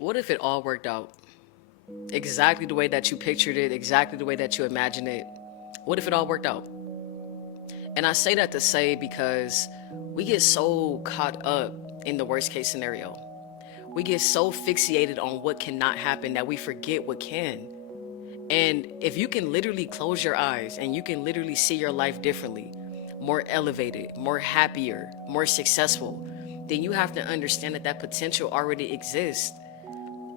What if it all worked out exactly the way that you pictured it, exactly the way that you imagined it? What if it all worked out? And I say that to say because we get so caught up in the worst case scenario. We get so fixated on what cannot happen that we forget what can. And if you can literally close your eyes and you can literally see your life differently, more elevated, more happier, more successful, then you have to understand that that potential already exists.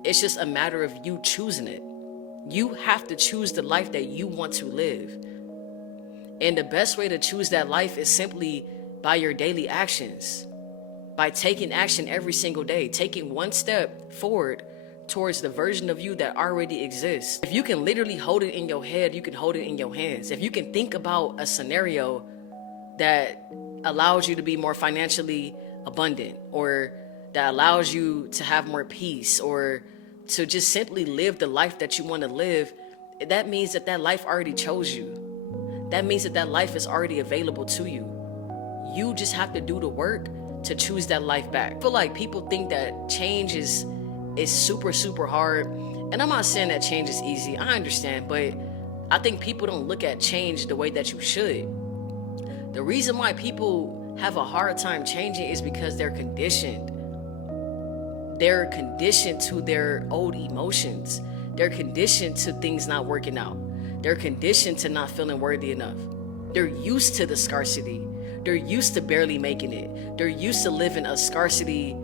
It's just a matter of you choosing it. You have to choose the life that you want to live. And the best way to choose that life is simply by your daily actions, by taking action every single day, taking one step forward towards the version of you that already exists. If you can literally hold it in your head, you can hold it in your hands. If you can think about a scenario that allows you to be more financially abundant, or that allows you to have more peace, or to just simply live the life that you want to live, that means that that life already chose you. That means that that life is already available to you. You just have to do the work to choose that life back. I feel like people think that change is super hard. And I'm not saying that change is easy. I understand, but I think people don't look at change the way that you should. The reason why people have a hard time changing is because they're conditioned. They're conditioned to their old emotions. They're conditioned to things not working out. They're conditioned to not feeling worthy enough. They're used to the scarcity. They're used to barely making it. They're used to living a scarcity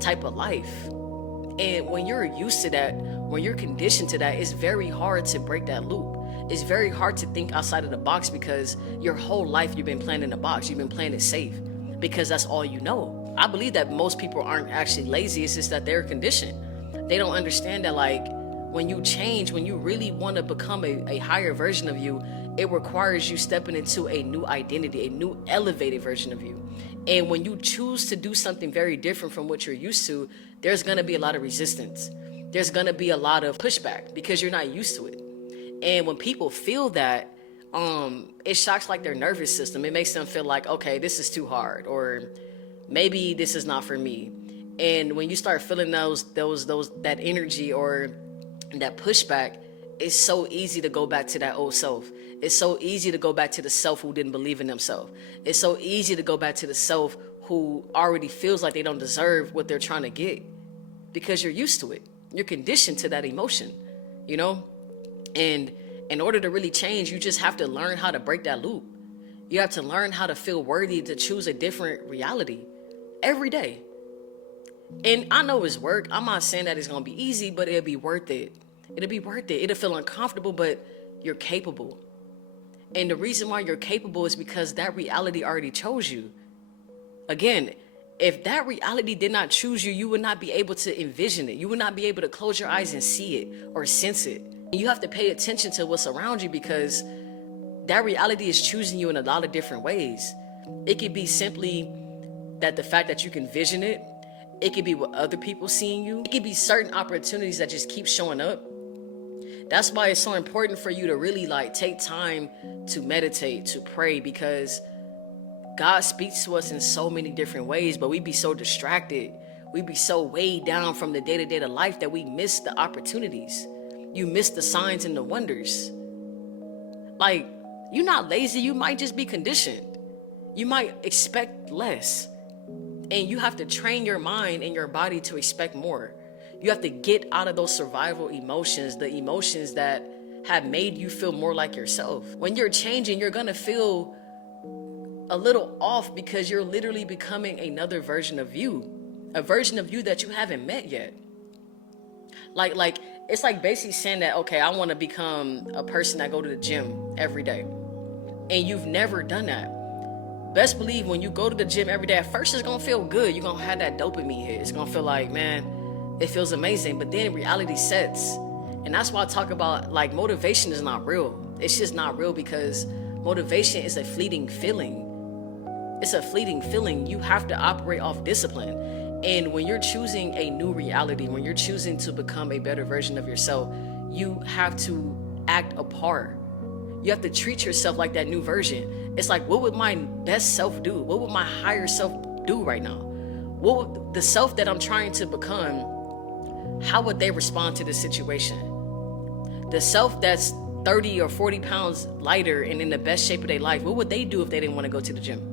type of life. And when you're used to that, when you're conditioned to that, it's very hard to break that loop. It's very hard to think outside of the box because your whole life you've been playing in the box. You've been playing it safe because that's all you know. I believe that most people aren't actually lazy. It's just that they're conditioned. They don't understand that, like, when you change, when you really want to become a higher version of you, it requires you stepping into a new identity, a new elevated version of you. And when you choose to do something very different from what you're used to, there's going to be a lot of resistance. There's going to be a lot of pushback because you're not used to it. And when people feel that, it shocks like their nervous system. It makes them feel like, okay, this is too hard, or maybe this is not for me. And when you start feeling that energy or that pushback, it's so easy to go back to that old self. It's so easy to go back to the self who didn't believe in themselves. It's so easy to go back to the self who already feels like they don't deserve what they're trying to get because you're used to it. You're conditioned to that emotion, you know? And in order to really change, you just have to learn how to break that loop. You have to learn how to feel worthy to choose a different reality every day. And I know it's work. I'm not saying that it's going to be easy, but it'll be worth it. It'll be worth it. It'll feel uncomfortable, but you're capable. And the reason why you're capable is because that reality already chose you. Again, if that reality did not choose you, you would not be able to envision it. You would not be able to close your eyes and see it or sense it. You have to pay attention to what's around you because that reality is choosing you in a lot of different ways. It could be simply that the fact that you can vision it. It could be what other people seeing you. It could be certain opportunities that just keep showing up. That's why it's so important for you to really take time to meditate, to pray, because God speaks to us in so many different ways, but we be so distracted. We be so weighed down from the day-to-day of life that we miss the opportunities. You miss the signs and the wonders. Like, you're not lazy, you might just be conditioned. You might expect less. And you have to train your mind and your body to expect more. You have to get out of those survival emotions, the emotions that have made you feel more like yourself. When you're changing, you're gonna feel a little off because you're literally becoming another version of you, a version of you that you haven't met yet. Like it's like basically saying that, okay, I want to become a person that go to the gym every day, and you've never done that. Best believe when you go to the gym every day, at first it's gonna feel good. You're gonna have that dopamine hit. It's gonna feel like, man, it feels amazing. But then reality sets. And that's why I talk about, like, motivation is not real. It's just not real because motivation is a fleeting feeling. It's a fleeting feeling. You have to operate off discipline. And when you're choosing a new reality, when you're choosing to become a better version of yourself, you have to act a part. You have to treat yourself like that new version. It's like, what would my best self do? What would my higher self do right now? What would the self that I'm trying to become, how would they respond to the situation? The self that's 30 or 40 pounds lighter and in the best shape of their life, what would they do if they didn't want to go to the gym?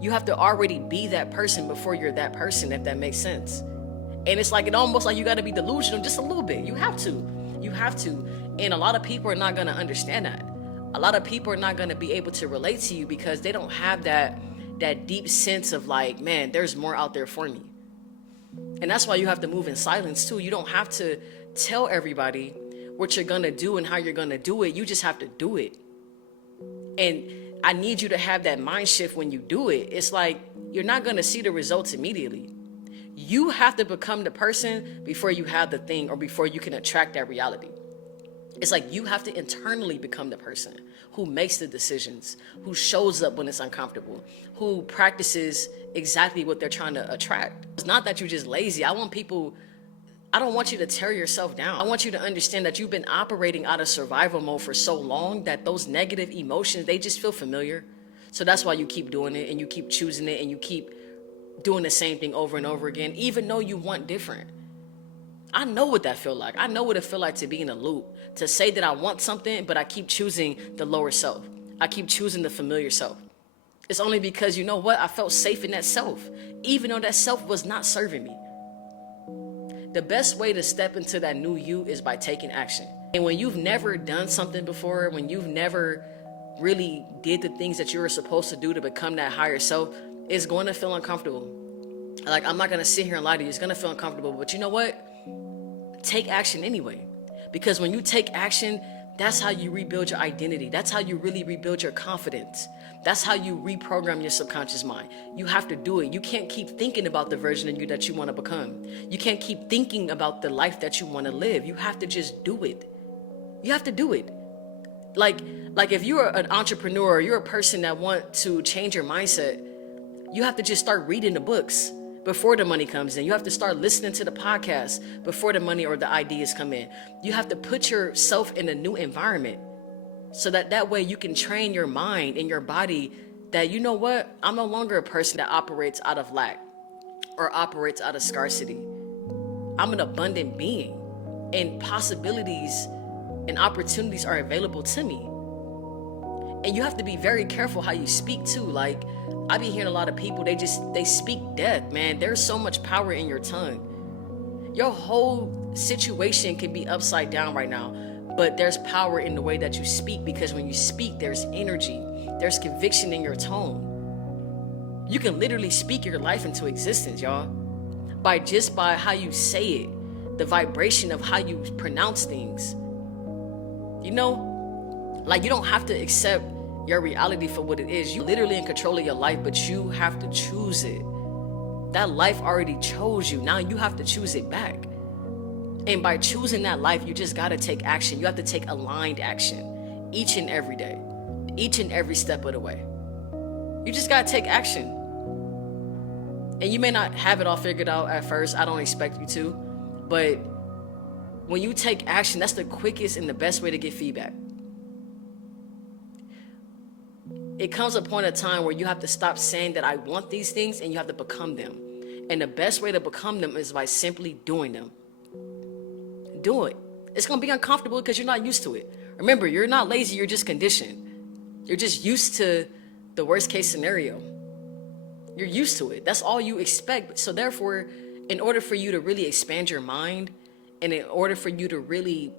You have to already be that person before you're that person, if that makes sense. And it's like, it almost like you got to be delusional just a little bit. You have to. And a lot of people are not going to understand that. A lot of people are not going to be able to relate to you because they don't have that deep sense of like, man, there's more out there for me. And that's why you have to move in silence too. You don't have to tell everybody what you're going to do and how you're going to do it. You just have to do it. And I need you to have that mind shift when you do it. It's like, you're not going to see the results immediately. You have to become the person before you have the thing, or before you can attract that reality. It's like you have to internally become the person who makes the decisions, who shows up when it's uncomfortable, who practices exactly what they're trying to attract. It's not that you're just lazy. I don't want you to tear yourself down. I want you to understand that you've been operating out of survival mode for so long that those negative emotions, they just feel familiar. So that's why you keep doing it, and you keep choosing it, and you keep doing the same thing over and over again, even though you want different. I know what that feel like. I know what it feel like to be in a loop, to say that I want something, but I keep choosing the lower self. I keep choosing the familiar self. It's only because, you know what? I felt safe in that self, even though that self was not serving me. The best way to step into that new you is by taking action. And when you've never done something before, when you've never really did the things that you were supposed to do to become that higher self, it's going to feel uncomfortable. Like, I'm not going to sit here and lie to you. It's going to feel uncomfortable. But you know what? Take action anyway. Because when you take action, that's how you rebuild your identity. That's how you really rebuild your confidence. That's how you reprogram your subconscious mind. You have to do it. You can't keep thinking about the version of you that you want to become. You can't keep thinking about the life that you want to live. You have to just do it. You have to do it. Like if you're an entrepreneur, or you're a person that want to change your mindset, you have to just start reading the books before the money comes in. You have to start listening to the podcast before the money or the ideas come in. You have to put yourself in a new environment so that way you can train your mind and your body that, you know what, I'm no longer a person that operates out of lack or operates out of scarcity. I'm an abundant being, and possibilities and opportunities are available to me. And you have to be very careful how you speak too. Like, I be hearing a lot of people, they speak death, man. There's so much power in your tongue. Your whole situation can be upside down right now, but there's power in the way that you speak, because when you speak, there's energy, there's conviction in your tone. You can literally speak your life into existence, y'all, by how you say it, the vibration of how you pronounce things. You know, like, you don't have to accept your reality for what it is. You literally in control of your life, but you have to choose it. That life already chose you. Now you have to choose it back. And by choosing that life, you just got to take action. You have to take aligned action each and every day, each and every step of the way. You just got to take action. And you may not have it all figured out at first. I don't expect you to. But when you take action, that's the quickest and the best way to get feedback. It comes a point of time where you have to stop saying that I want these things, and you have to become them. And the best way to become them is by simply doing them. Do it. It's going to be uncomfortable because you're not used to it. Remember, you're not lazy, you're just conditioned. You're just used to the worst case scenario. You're used to it. That's all you expect. So therefore, in order for you to really expand your mind, and in order for you to really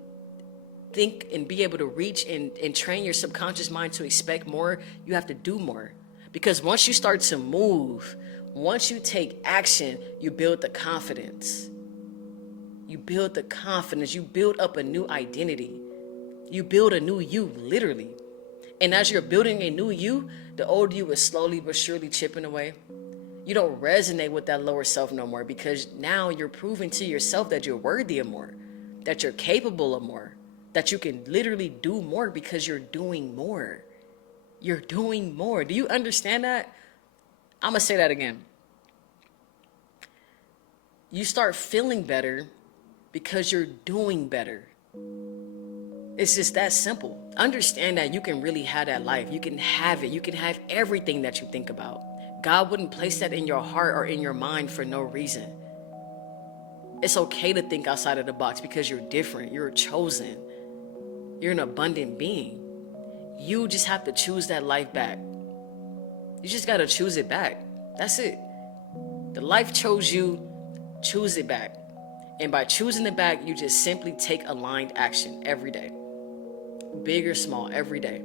think and be able to reach and train your subconscious mind to expect more, you have to do more. Because once you start to move, once you take action, you build the confidence. You build the confidence. You build up a new identity. You build a new you, literally. And as you're building a new you, the old you is slowly but surely chipping away. You don't resonate with that lower self no more, because now you're proving to yourself that you're worthy of more, that you're capable of more, that you can literally do more because you're doing more. You're doing more. Do you understand that? I'm going to say that again. You start feeling better because you're doing better. It's just that simple. Understand that you can really have that life. You can have it. You can have everything that you think about. God wouldn't place that in your heart or in your mind for no reason. It's okay to think outside of the box because you're different. You're chosen. You're an abundant being. You just have to choose that life back. You just got to choose it back. That's it. The life chose you. Choose it back. And by choosing it back, you just simply take aligned action every day. Big or small, every day.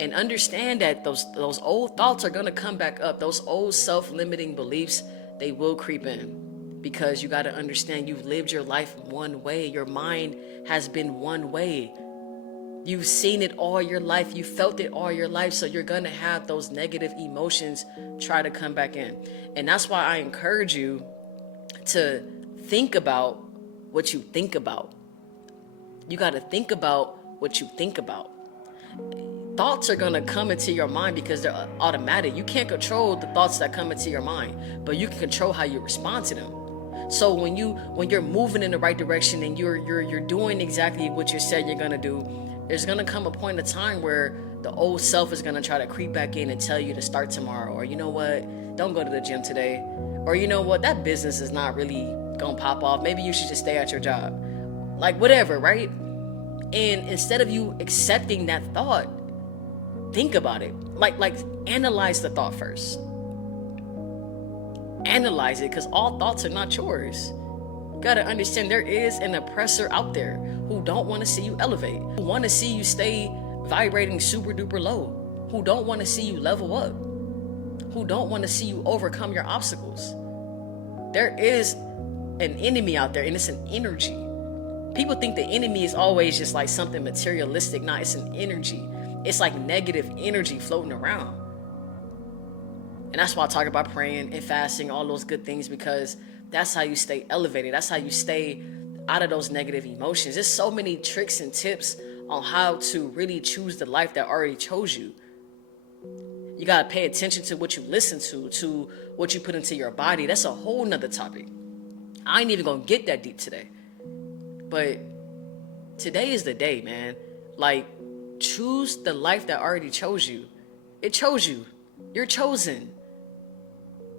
And understand that those old thoughts are going to come back up. Those old self-limiting beliefs, they will creep in. Because you got to understand you've lived your life one way. Your mind has been one way. You've seen it all your life. You felt it all your life. So you're going to have those negative emotions try to come back in. And that's why I encourage you to think about what you think about. You got to think about what you think about. Thoughts are going to come into your mind because they're automatic. You can't control the thoughts that come into your mind, but you can control how you respond to them. So when you're moving in the right direction and you're doing exactly what you said you're going to do, there's going to come a point in time where the old self is going to try to creep back in and tell you to start tomorrow. Or you know what? Don't go to the gym today. Or you know what? That business is not really going to pop off. Maybe you should just stay at your job. Like whatever, right? And instead of you accepting that thought, think about it. Like analyze the thought first. Analyze it, because all thoughts are not yours. You gotta understand there is an oppressor out there who don't want to see you elevate, who want to see you stay vibrating super duper low, who don't want to see you level up, who don't want to see you overcome your obstacles. There is an enemy out there, and it's an energy. People think the enemy is always just like something materialistic. Nah, it's an energy. It's like negative energy floating around. And that's why I talk about praying and fasting, all those good things, because that's how you stay elevated. That's how you stay out of those negative emotions. There's so many tricks and tips on how to really choose the life that already chose you. You got to pay attention to what you listen to what you put into your body. That's a whole nother topic. I ain't even going to get that deep today. But today is the day, man. Like, choose the life that already chose you. It chose you. You're chosen.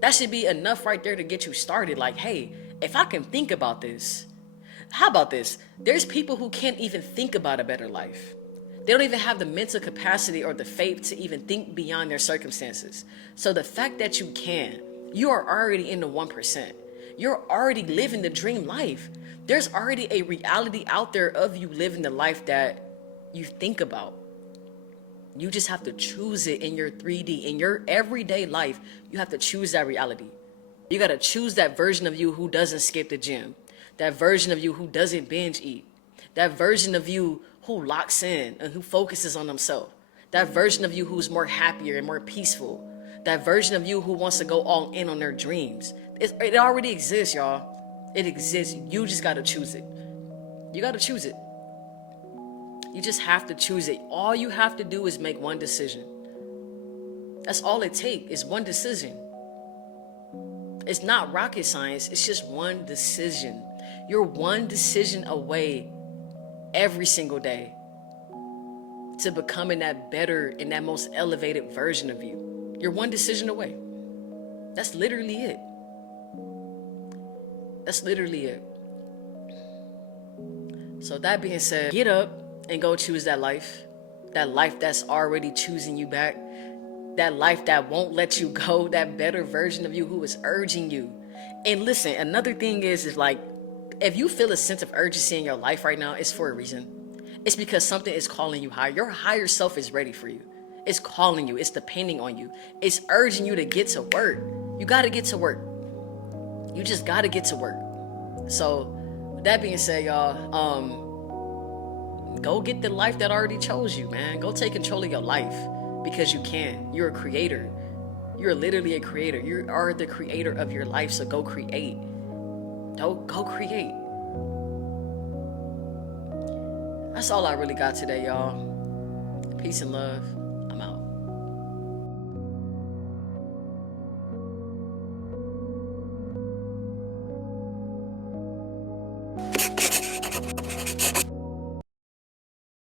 That should be enough right there to get you started. Like, hey, if I can think about this, how about this? There's people who can't even think about a better life. They don't even have the mental capacity or the faith to even think beyond their circumstances. So the fact that you can, you are already in the 1%. You're already living the dream life. There's already a reality out there of you living the life that you think about. You just have to choose it in your 3D, in your everyday life. You have to choose that reality. You got to choose that version of you who doesn't skip the gym, that version of you who doesn't binge eat, that version of you who locks in and who focuses on themselves, that version of you who's more happier and more peaceful, that version of you who wants to go all in on their dreams. It already exists, y'all. It exists. You just got to choose it. You got to choose it. You just have to choose it. All you have to do is make one decision. That's all it takes, is one decision. It's not rocket science. It's just one decision. You're one decision away every single day to becoming that better and that most elevated version of you. You're one decision away. That's literally it. That's literally it. So that being said, get up and go choose that life that's already choosing you back, that life that won't let you go, that better version of you who is urging you. And listen, another thing is like, if you feel a sense of urgency in your life right now, it's for a reason. It's because something is calling you higher. Your higher self is ready for you. It's calling you. It's depending on you. It's urging you to get to work. You got to get to work. You just got to get to work. So with that being said, y'all, go get the life that already chose you, man. Go take control of your life because you can. You're a creator. You're literally a creator. You are the creator of your life, so go create. Go create. That's all I really got today, y'all. Peace and love.